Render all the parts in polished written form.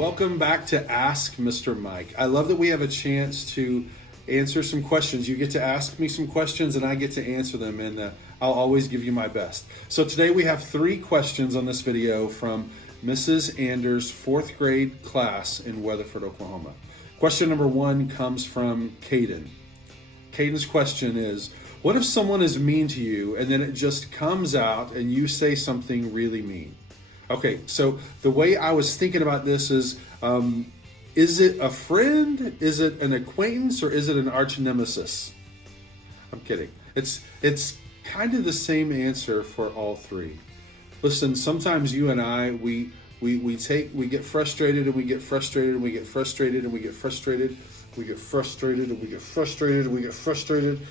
Welcome back to Ask Mr. Mike. I love that we have a chance to answer some questions. You get to ask me some questions and I get to answer them, and I'll always give you my best. So today we have 3 questions on this video from Mrs. Anders' 4th grade class in Weatherford, Oklahoma. Question number 1 comes from Caden. Caden's question is, what if someone is mean to you and then it just comes out and you say something really mean? Okay, so the way I was thinking about this is it a friend? Is it an acquaintance? Or is it an arch nemesis? I'm kidding. It's kind of the same answer for all 3. Listen, sometimes you and I, we get frustrated and we get frustrated and we get frustrated and we get frustrated. We get frustrated and we get frustrated and we get frustrated.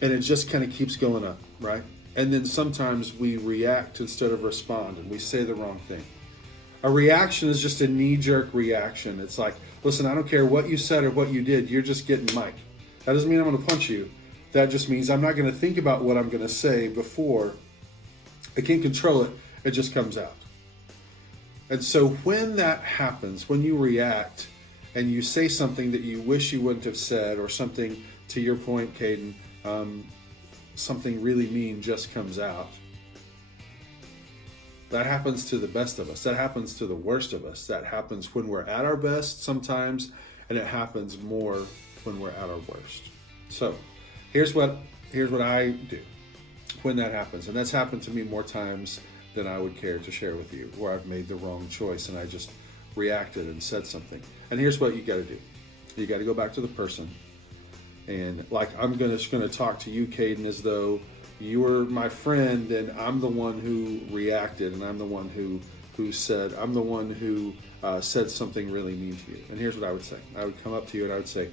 And it just kind of keeps going up, right? And then sometimes we react instead of respond, and we say the wrong thing. A reaction is just a knee-jerk reaction. It's like, listen, I don't care what you said or what you did, you're just getting Mike. That doesn't mean I'm going to punch you. That just means I'm not going to think about what I'm going to say before. I can't control it. It just comes out. And so when that happens, when you react and you say something that you wish you wouldn't have said, or something, to your point, Caden, something really mean just comes out. That happens to the best of us. That happens to the worst of us. That happens when we're at our best sometimes, and it happens more when we're at our worst. So here's what I do when that happens. And that's happened to me more times than I would care to share with you, where I've made the wrong choice and I just reacted and said something. And here's what you got to do. You got to go back to the person. And like, I'm just going to talk to you, Caden, as though you were my friend, and I'm the one who reacted, and I'm the one who said something really mean to you. And here's what I would say. I would come up to you and I would say,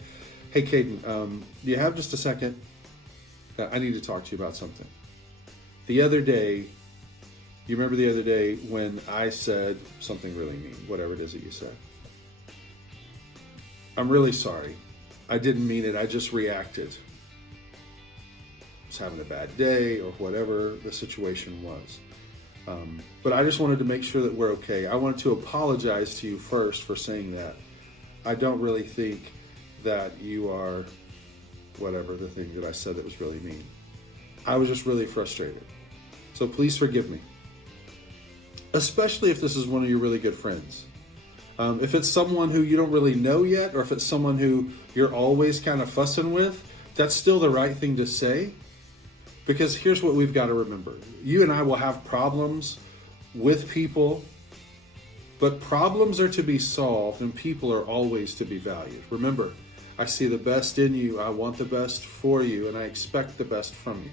hey, Caden, do you have just a second? I need to talk to you about something. The other day, you remember the other day when I said something really mean, whatever it is that you said? I'm really sorry. I didn't mean it. I just reacted. I was having a bad day or whatever the situation was. But I just wanted to make sure that we're okay. I wanted to apologize to you first for saying that. I don't really think that you are whatever the thing that I said that was really mean. I was just really frustrated. So please forgive me. Especially if this is one of your really good friends. If it's someone who you don't really know yet, or if it's someone who you're always kind of fussing with, that's still the right thing to say. Because here's what we've got to remember. You and I will have problems with people, but problems are to be solved and people are always to be valued. Remember, I see the best in you, I want the best for you, and I expect the best from you.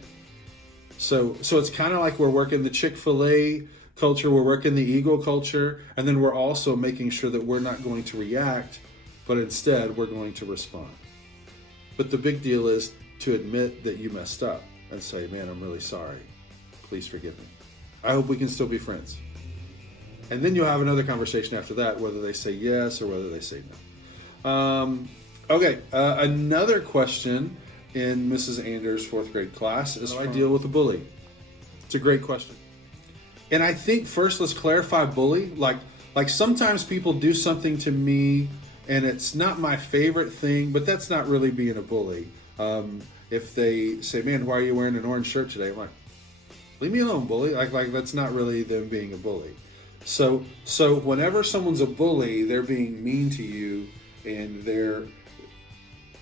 So it's kind of like we're working the Chick-fil-A culture, we're working the ego culture, and then we're also making sure that we're not going to react, but instead we're going to respond. But the big deal is to admit that you messed up and say, man, I'm really sorry. Please forgive me. I hope we can still be friends. And then you'll have another conversation after that, whether they say yes or whether they say no. Another question in Mrs. Anders' 4th grade class is, how do I deal with a bully? It's a great question. And I think first, let's clarify bully. Like sometimes people do something to me and it's not my favorite thing, but that's not really being a bully. If they say, man, why are you wearing an orange shirt today? I'm like, leave me alone, bully. Like that's not really them being a bully. So whenever someone's a bully, they're being mean to you, and they're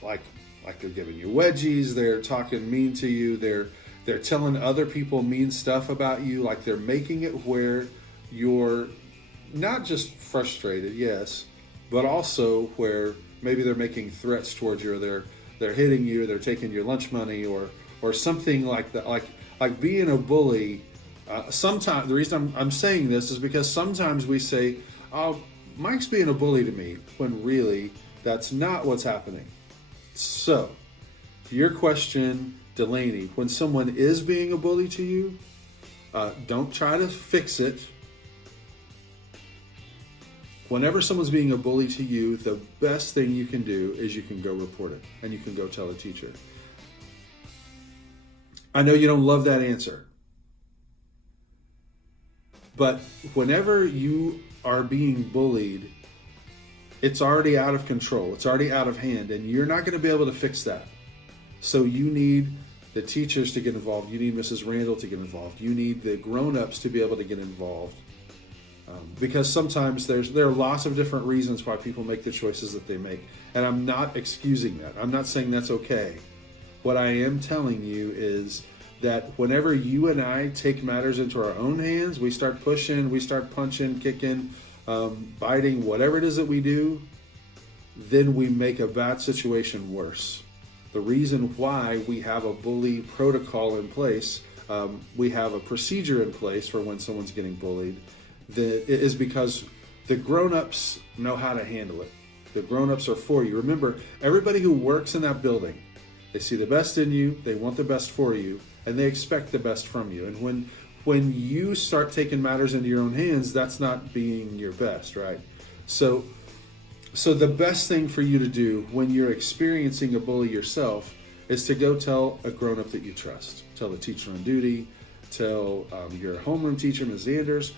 like they're giving you wedgies, they're talking mean to you, they're telling other people mean stuff about you, like they're making it where you're not just frustrated, yes, but also where maybe they're making threats towards you, or they're hitting you, they're taking your lunch money, or something like that. Like being a bully, sometimes, the reason I'm saying this is because sometimes we say, oh, Mike's being a bully to me, when really that's not what's happening. So, to your question, Delaney, when someone is being a bully to you, don't try to fix it. Whenever someone's being a bully to you, the best thing you can do is you can go report it, and you can go tell a teacher. I know you don't love that answer, but whenever you are being bullied, It's already out of control. It's already out of hand, and you're not going to be able to fix that. So you need the teachers to get involved. You need Mrs. Randall to get involved. You need the grown-ups to be able to get involved. Because sometimes there are lots of different reasons why people make the choices that they make. And I'm not excusing that. I'm not saying that's okay. What I am telling you is that whenever you and I take matters into our own hands, we start pushing, we start punching, kicking, biting, whatever it is that we do, then we make a bad situation worse. The reason why we have a bully protocol in place, we have a procedure in place for when someone's getting bullied, that is because the grown-ups know how to handle it. The grown-ups are for you. Remember, everybody who works in that building, they see the best in you, they want the best for you, and they expect the best from you. And when you start taking matters into your own hands, that's not being your best, right? So the best thing for you to do when you're experiencing a bully yourself is to go tell a grown-up that you trust. Tell the teacher on duty, tell your homeroom teacher, Ms. Anders.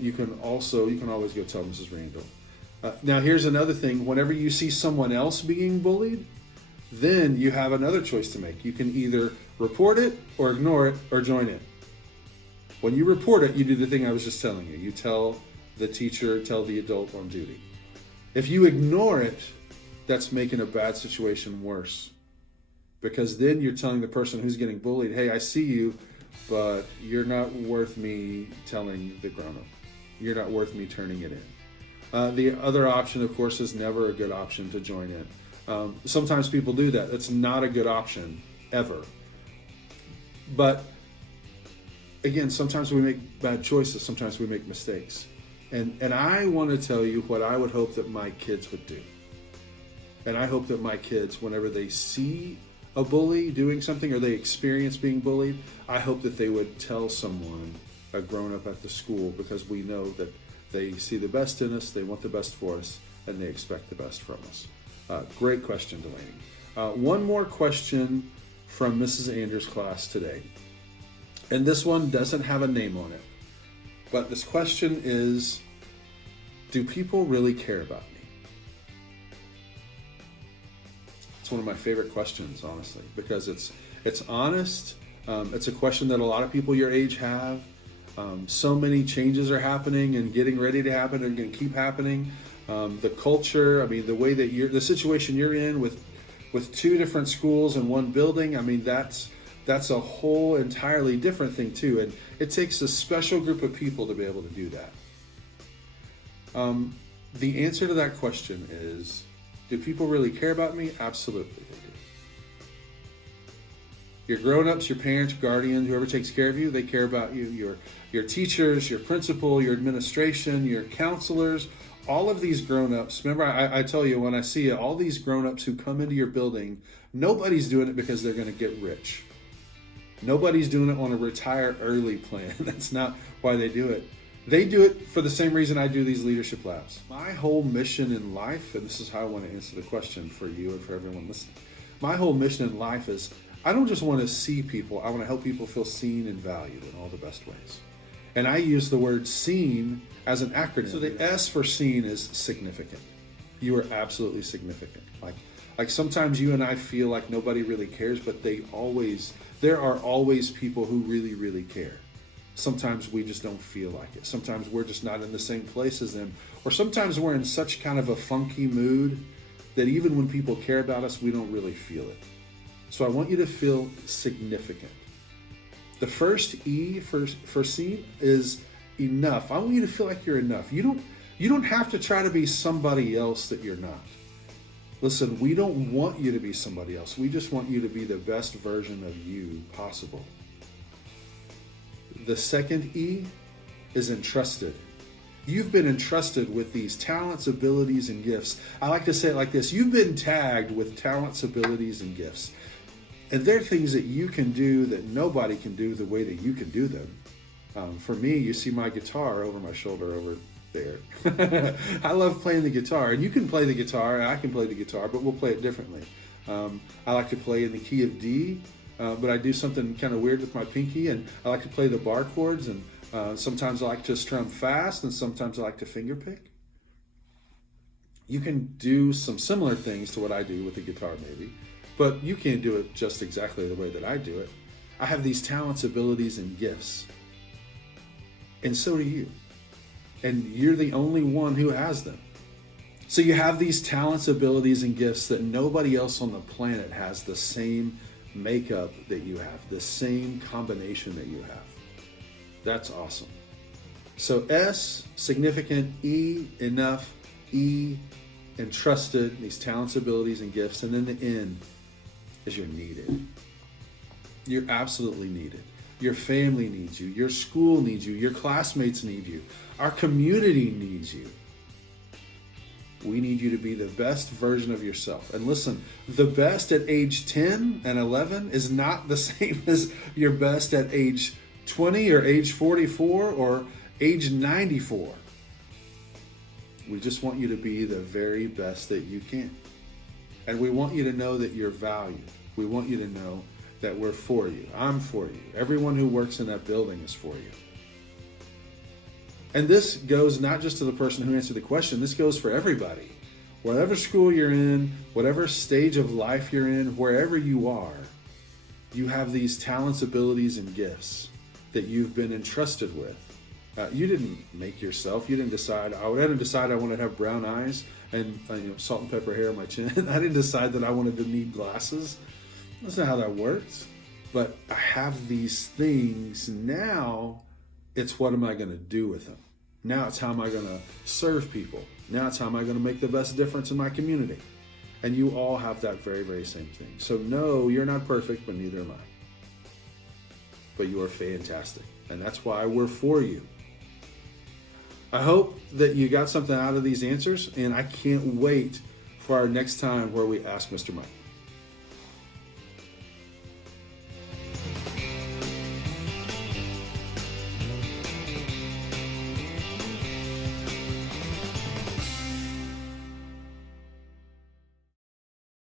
You can always go tell Mrs. Randall. Now here's another thing. Whenever you see someone else being bullied, then you have another choice to make. You can either report it or ignore it or join in. When you report it, you do the thing I was just telling you. You tell the teacher, tell the adult on duty. If you ignore it, that's making a bad situation worse. Because then you're telling the person who's getting bullied, hey, I see you, but you're not worth me telling the grown-up. You're not worth me turning it in. The other option, of course, is never a good option to join in. Sometimes people do that. It's not a good option, ever. But, again, sometimes we make bad choices. Sometimes we make mistakes. And I want to tell you what I would hope that my kids would do. And I hope that my kids, whenever they see a bully doing something or they experience being bullied, I hope that they would tell someone, a grown-up at the school, because we know that they see the best in us, they want the best for us, and they expect the best from us. Great question, Delaney. One more question from Mrs. Anders' class today. And this one doesn't have a name on it. But this question is, do people really care about me? It's one of my favorite questions, honestly, because it's honest. It's a question that a lot of people your age have. So many changes are happening and getting ready to happen and going to keep happening. The culture, the way that the situation you're in with two different schools in one building, that's a whole entirely different thing too. And it takes a special group of people to be able to do that. The answer to that question is, do people really care about me? Absolutely they do. Your grown-ups, your parents, guardians, whoever takes care of you, they care about you. Your teachers, your principal, your administration, your counselors, all of these grown-ups. Remember, I tell you, when I see all these grown-ups who come into your building, nobody's doing it because they're going to get rich. Nobody's doing it on a retire early plan. That's not why they do it. They do it for the same reason I do these leadership labs. My whole mission in life, and this is how I want to answer the question for you and for everyone listening. My whole mission in life is, I don't just want to see people, I want to help people feel seen and valued in all the best ways. And I use the word seen as an acronym. So the S for seen is significant. You are absolutely significant. Like sometimes you and I feel like nobody really cares, but there are always people who really, really care. Sometimes we just don't feel like it. Sometimes we're just not in the same place as them. Or sometimes we're in such kind of a funky mood that even when people care about us, we don't really feel it. So I want you to feel significant. The first E for seen is enough. I want you to feel like you're enough. You don't have to try to be somebody else that you're not. Listen, we don't want you to be somebody else. We just want you to be the best version of you possible. The second E is entrusted. You've been entrusted with these talents, abilities, and gifts. I like to say it like this. You've been tagged with talents, abilities, and gifts. And they're things that you can do that nobody can do the way that you can do them. For me, you see my guitar over my shoulder over there. I love playing the guitar. And you can play the guitar, and I can play the guitar, but we'll play it differently. I like to play in the key of D, but I do something kind of weird with my pinky, and I like to play the bar chords, and sometimes I like to strum fast, and sometimes I like to finger pick. You can do some similar things to what I do with the guitar, maybe, but you can't do it just exactly the way that I do it. I have these talents, abilities, and gifts, and so do you. And you're the only one who has them. So you have these talents, abilities, and gifts that nobody else on the planet has the same makeup that you have, the same combination that you have. That's awesome. So S, significant, E, enough, E, entrusted, these talents, abilities, and gifts, and then the N is you're needed. You're absolutely needed. Your family needs you. Your school needs you. Your classmates need you. Our community needs you. We need you to be the best version of yourself. And listen, the best at age 10 and 11 is not the same as your best at age 20 or age 44 or age 94. We just want you to be the very best that you can. And we want you to know that you're valued. We want you to know that we're for you. I'm for you. Everyone who works in that building is for you. And this goes not just to the person who answered the question, this goes for everybody. Whatever school you're in, whatever stage of life you're in, wherever you are, you have these talents, abilities, and gifts that you've been entrusted with. You didn't make yourself. You didn't decide. I didn't decide I wanted to have brown eyes and salt and pepper hair on my chin. I didn't decide that I wanted to need glasses. That's not how that works. But I have these things now. It's what am I going to do with them? Now it's how am I going to serve people? Now it's how am I going to make the best difference in my community? And you all have that very, very same thing. So no, you're not perfect, but neither am I. But you are fantastic. And that's why we're for you. I hope that you got something out of these answers, and I can't wait for our next time where we ask Mr. Mike.